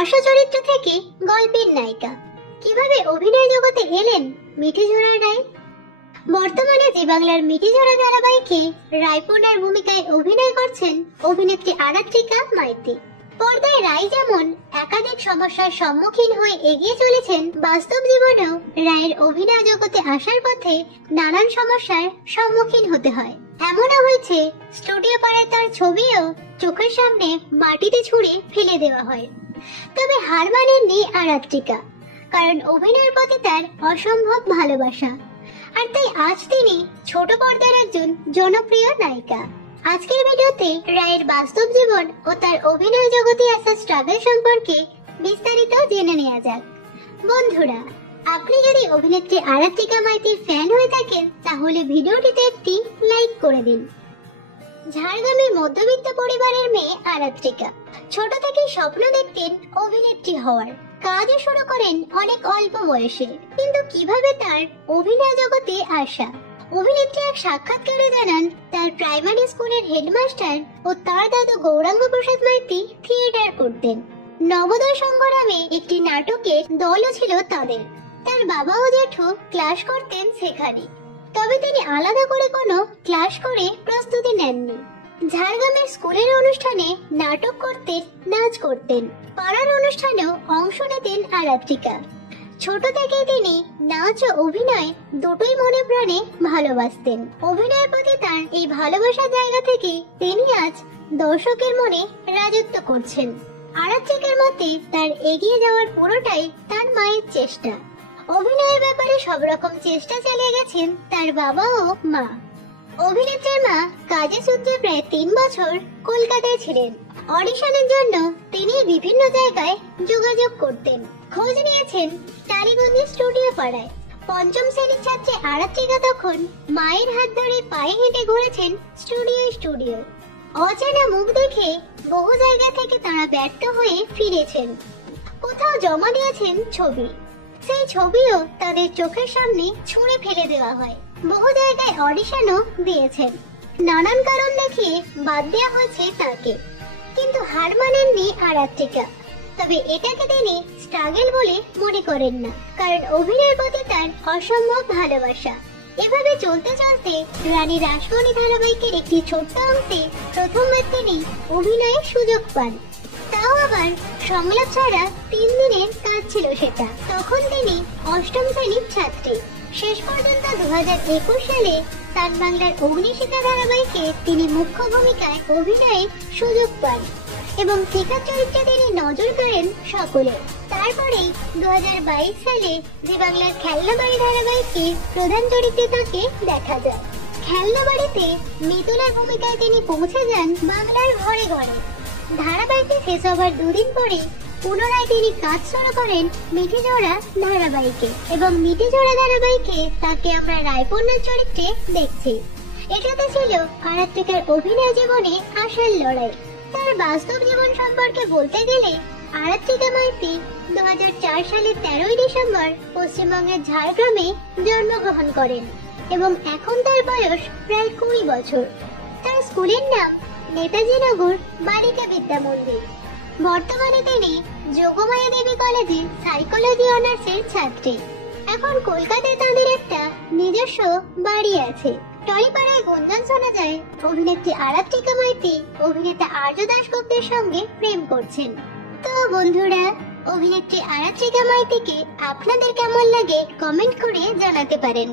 পার্শ্ব চরিত্র থেকে গল্পের নায়িকা কিভাবে অভিনয় জগতে এলেন মিঠিঝোড়া রায়। বর্তমানে জি বাংলার মিঠিঝোড়া ধারাবাহিকে রায়পূর্ণার ভূমিকায় অভিনয় করছেন অভিনেত্রী আরাত্রিকা মাইতি। পর্দায় রায় যেমন একাধিক সমস্যার সম্মুখীন হয়ে এগিয়ে চলেছেন, বাস্তব জীবনেও রায়ের অভিনয় জগতে আসার পথে নানান সমস্যার সম্মুখীন হতে হয়। এমনও হয়েছে স্টুডিও পাড়ায় তার ছবিও চোখের সামনে মাটিতে ছুঁড়ে ফেলে দেওয়া হয়। তবে হার মানেননি আরাত্রিকা, কারণ অভিনয়ের প্রতি তার অসম্ভব ভালোবাসা। আর তাই আজ তিনি ছোট পর্দার একজন জনপ্রিয় নায়িকা। আজকের ভিডিওতে রায়ের বাস্তব জীবন ও তার অভিনয় জগতে আসা স্ট্রাগল সম্পর্কে বিস্তারিত জেনে নেওয়া যাক। বন্ধুরা, আপনি যদি অভিনেত্রী আরাত্রিকা মাইতির ফ্যান হয়ে থাকেন তাহলে ভিডিওটিতে একটি লাইক করে দিন। ঝাড়গ্রামের মধ্যবিত্ত পরিবারের মেয়ে আরাত্রিকা ছোট থেকেই স্বপ্ন দেখতেন অভিনেত্রী হওয়ার। কাজও শুরু করেন অনেক অল্প বয়সে, কিন্তু কিভাবে তার অভিনয় জগতে আসা। অভিনেত্রী এক সাক্ষাৎকারে জানান, তার প্রাইমারি স্কুলের হেডমাস্টার ও তার দাদু গৌরাঙ্গ প্রসাদ মাইতি থিয়েটার করতেন। নবোদয় সংগ্রামে একটি নাটকের দলও ছিল তাদের। তার বাবা ও জেঠু ক্লাস করতেন সেখানে, তবে তিনি আলাদা করে কোনো ক্লাস করে প্রস্তুতি নেননি। ঝাড়গ্রামের স্কুলের অনুষ্ঠানে নাটক করতেন, নাচ করতেন, পাড়ার অনুষ্ঠানেও অংশ নিতেন আরাত্রিকা। ছোট থেকে তিনি নাচ ও অভিনয় দুটোই মনে প্রাণে ভালোবাসতেন। অভিনয়ের প্রতি তার এই ভালোবাসার জায়গা থেকে তিনি আজ দর্শকের মনে রাজত্ব করছেন। আরাত্রিকার মতে তার এগিয়ে যাওয়ার পুরোটাই তার মায়ের চেষ্টা। অভিনয়ের ব্যাপারে সব রকম চেষ্টা চালিয়ে গেছেন তার বাবা ও মা। অভিনেত্রীর মা কাজের সূত্রে প্রায় 3 বছর কলকাতায় ছিলেন। অডিশনের জন্য তিনি বিভিন্ন জায়গায় যোগাযোগ করতেন। খোঁজ নিয়েছেন টালিগঞ্জের স্টুডিও পাড়ায়। 5ম শ্রেণীর ছাত্রী আরাত্রিকা তখন মায়ের হাত ধরে পায়ে হেঁটে ঘুরেছেন স্টুডিও। অচেনা মুখ দেখে বহু জায়গা থেকে তারা ব্যর্থ হয়ে ফিরেছেন। কোথাও জমা দিয়েছেন ছবি, সেই ছবিও তাদের চোখের সামনে ছুঁড়ে ফেলে দেওয়া হয়। বহু জায়গায় অডিশনও দিয়েছেন, নানান কারণ দেখিয়ে বাদ দেওয়া হয়েছে তাকে। কিন্তু হার মানেননি আরাত্রিকা। তবে এটাকে তিনি স্ট্রাগল বলে মনে করেন না, কারণ অভিনয়ের প্রতি তার অসম্ভব ভালোবাসা। এভাবে চলতে চলতে রানী রাসমণি ধারাবাহিকের একটি ছোট্ট অংশে প্রথমবার তিনি অভিনয়ের সুযোগ পান, তাও আবার সংলাপ ছাড়া 3 দিনের কাজ ছিল সেটা। তখন তিনি 8ম শ্রেণীর ছাত্রী। শেষ পর্যন্ত 2021 সালে তার বাংলার অগ্নিশিখা ধারাবাহিকে তিনি মুখ্য ভূমিকায় অভিনয়ের সুযোগ পান এবং শিখার চরিত্রে তিনি নজর করেন সকলে। তারপরেই 2022 সালে জি বাংলার খেলনাবাড়ি ধারাবাহিকে প্রধান চরিত্রে তাকে দেখা যায়। খেলনাবাড়িতে মিতুলার ভূমিকায় তিনি পৌঁছে যান বাংলার ঘরে ঘরে। ধারাবাহিকটি শেষ হবার 2 দিন পরে পুনরায় তিনি কাজ শুরু করেন মিঠিঝোড়া ধারাবাহিকে, এবং মিঠিঝোড়া ধারাবাহিকে তাকে আমরা রায়পূর্ণার চরিত্রে দেখছি। এটাতে ছিল আরাত্রিকার অভিনয় জীবনে আসার লড়াই। তার বাস্তব জীবন সম্পর্কে বলতে গেলে আরাত্রিকা মাইতি 2004 সালের 13ই ডিসেম্বর পশ্চিমবঙ্গের ঝাড়গ্রামে জন্মগ্রহণ করেন এবং এখন তার বয়স প্রায় 20 বছর। তার স্কুলের নাম নেতাজি নগর বালিকা বিদ্যা মন্দির। বর্তমানে তিনি যোগমায়া দেবী কলেজে সাইকোলজি অনার্সের ছাত্রী। এখন কলকাতায় তাদের একটা নিজস্ব বাড়ি আছে। টলিপাড়ায় গুঞ্জন শোনা যায় অভিনেত্রী আরাত্রিকা মাইতি অভিনেতা আর্য দাশগুপ্তের সঙ্গে প্রেম করছেন। তো বন্ধুরা, অভিনেত্রী আরাত্রিকা মাইতিকে আপনাদের কেমন লাগে কমেন্ট করে জানাতে পারেন।